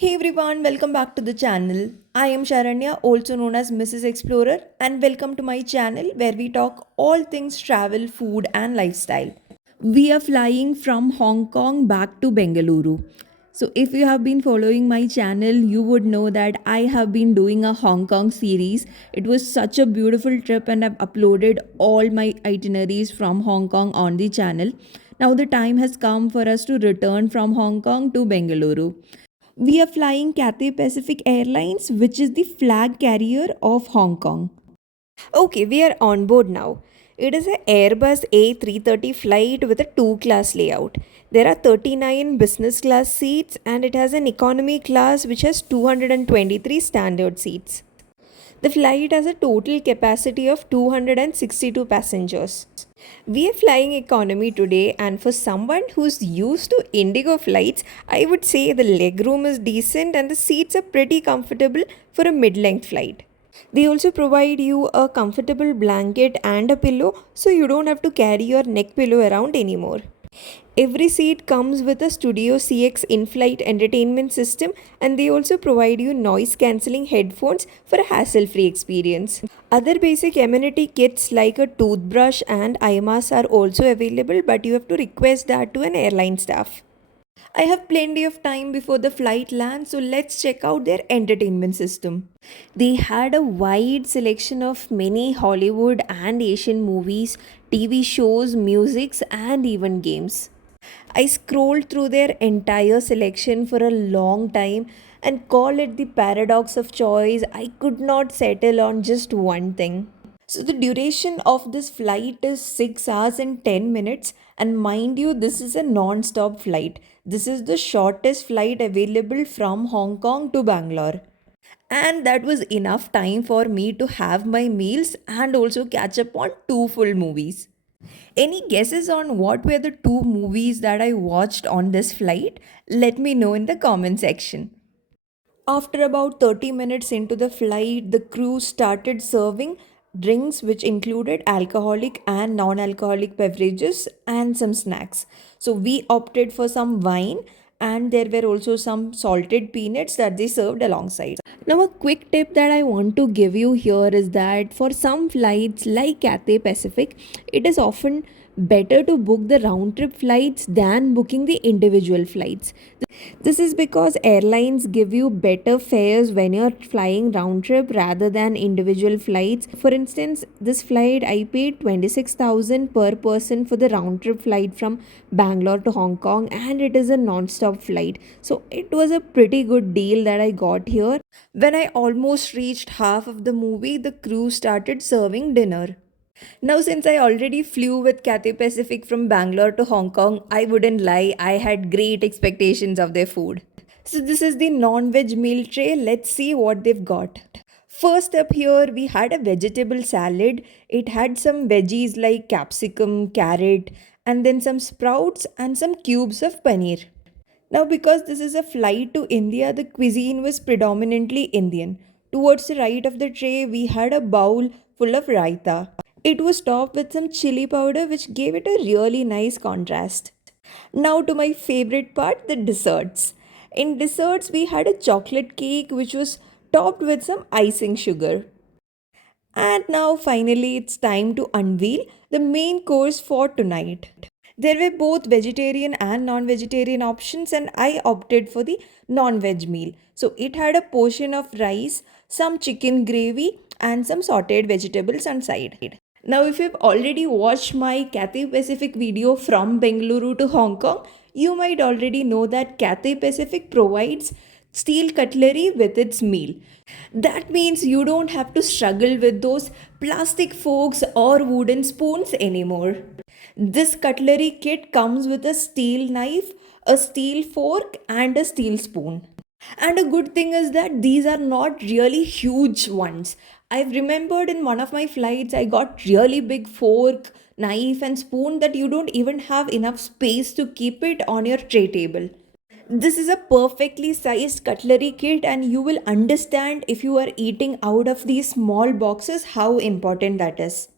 Hey everyone, welcome back to the channel. I am Sharanya, also known as Mrs. Explorer, and welcome to my channel where we talk all things travel, food, and lifestyle. We are flying from Hong Kong back to Bengaluru. So, if you have been following my channel, you would know that I have been doing a Hong Kong series. It was such a beautiful trip, and I've uploaded all my itineraries from Hong Kong on the channel. Now, the time has come for us to return from Hong Kong to Bengaluru. We are flying Cathay Pacific Airlines, which is the flag carrier of Hong Kong. Okay, we are on board now. It is an Airbus A330 flight with a two class layout. There are 39 business class seats and it has an economy class which has 223 standard seats. The flight has a total capacity of 262 passengers. We are flying economy today, and for someone who's used to Indigo flights, I would say the legroom is decent and the seats are pretty comfortable for a mid length flight. They also provide you a comfortable blanket and a pillow so you don't have to carry your neck pillow around anymore. Every seat comes with a Studio CX in flight entertainment system, and they also provide you noise cancelling headphones for a hassle free experience. Other basic amenity kits like a toothbrush and eye mask are also available, but you have to request that to an airline staff. I have plenty of time before the flight lands, so let's check out their entertainment system. They had a wide selection of many Hollywood and Asian movies, TV shows, musics, and even games. I scrolled through their entire selection for a long time and call it the paradox of choice. I could not settle on just one thing. So, the duration of this flight is 6 hours and 10 minutes. And mind you, this is a non stop flight. This is the shortest flight available from Hong Kong to Bangalore. And that was enough time for me to have my meals and also catch up on two full movies. Any guesses on what were the two movies that I watched on this flight? Let me know in the comment section. After about 30 minutes into the flight, the crew started serving drinks which included alcoholic and non alcoholic beverages and some snacks. So we opted for some wine and there were also some salted peanuts that they served alongside. Now, a quick tip that I want to give you here is that for some flights like Cathay Pacific, it is often better to book the round trip flights than booking the individual flights. This is because airlines give you better fares when you're flying round trip rather than individual flights. For instance, this flight I paid 26,000 per person for the round trip flight from Bangalore to Hong Kong, and it is a non-stop flight. So it was a pretty good deal that I got here. When I almost reached half of the movie, the crew started serving dinner. Now, since I already flew with Cathay Pacific from Bangalore to Hong Kong, I wouldn't lie, I had great expectations of their food. So, this is the non veg meal tray. Let's see what they've got. First up here, we had a vegetable salad. It had some veggies like capsicum, carrot, and then some sprouts and some cubes of paneer. Now, because this is a flight to India, the cuisine was predominantly Indian. Towards the right of the tray, we had a bowl full of raita. It was topped with some chili powder, which gave it a really nice contrast. Now, to my favorite part, the desserts. In desserts, we had a chocolate cake which was topped with some icing sugar. And now, finally, it's time to unveil the main course for tonight. There were both vegetarian and non vegetarian options, and I opted for the non veg meal. So, it had a portion of rice, some chicken gravy, and some sauteed vegetables on side. Now, if you've already watched my Cathay Pacific video from Bengaluru to Hong Kong, you might already know that Cathay Pacific provides steel cutlery with its meal. That means you don't have to struggle with those plastic forks or wooden spoons anymore. This cutlery kit comes with a steel knife, a steel fork, and a steel spoon. And a good thing is that these are not really huge ones. I've remembered in one of my flights, I got really big fork, knife, and spoon that you don't even have enough space to keep it on your tray table. This is a perfectly sized cutlery kit, and you will understand if you are eating out of these small boxes how important that is.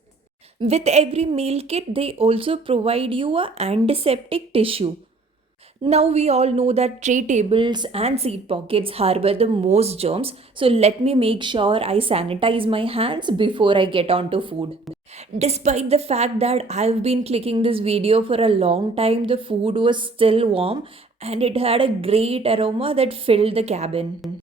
With every meal kit, they also provide you a antiseptic tissue. Now we all know that tray tables and seat pockets harbor the most germs, so let me make sure I sanitize my hands before I get onto food. Despite the fact that I've been clicking this video for a long time, the food was still warm and it had a great aroma that filled the cabin.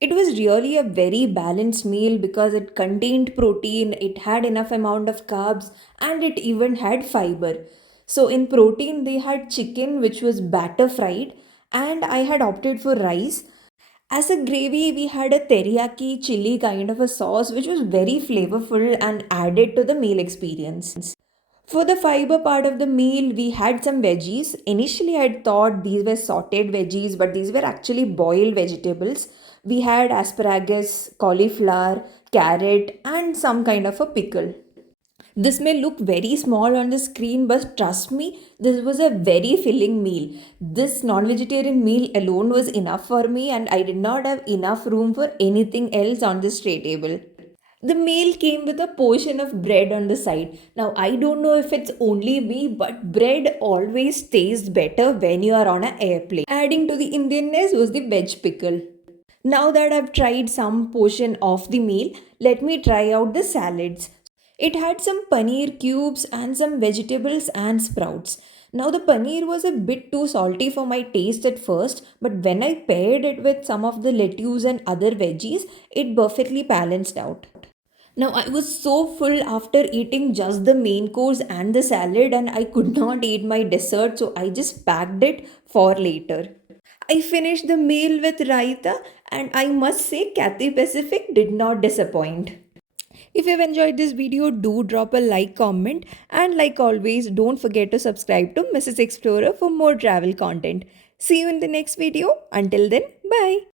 It was really a very balanced meal because it contained protein, it had enough amount of carbs, and it even had fiber. So in protein they had chicken which was batter fried, and I had opted for rice. As a gravy, we had a teriyaki chili kind of a sauce which was very flavorful and added to the meal experience. For the fiber part of the meal, we had some veggies. Initially, I had thought these were sauteed veggies, but these were actually boiled vegetables. We had asparagus, cauliflower, carrot, and some kind of a pickle. This may look very small on the screen, but trust me, this was a very filling meal. This non vegetarian meal alone was enough for me, and I did not have enough room for anything else on this tray table. The meal came with a portion of bread on the side. Now, I don't know if it's only me, but bread always tastes better when you are on an airplane. Adding to the Indianness was the veg pickle. Now that I've tried some portion of the meal, let me try out the salads. It had some paneer cubes and some vegetables and sprouts. Now, the paneer was a bit too salty for my taste at first, but when I paired it with some of the lettuce and other veggies, it perfectly balanced out. Now, I was so full after eating just the main course and the salad, and I could not eat my dessert, so I just packed it for later. I finished the meal with raita, and I must say, Cathay Pacific did not disappoint. If you've enjoyed this video, do drop a like, comment, and like always, don't forget to subscribe to Mrs. Explorer for more travel content. See you in the next video. Until then, bye.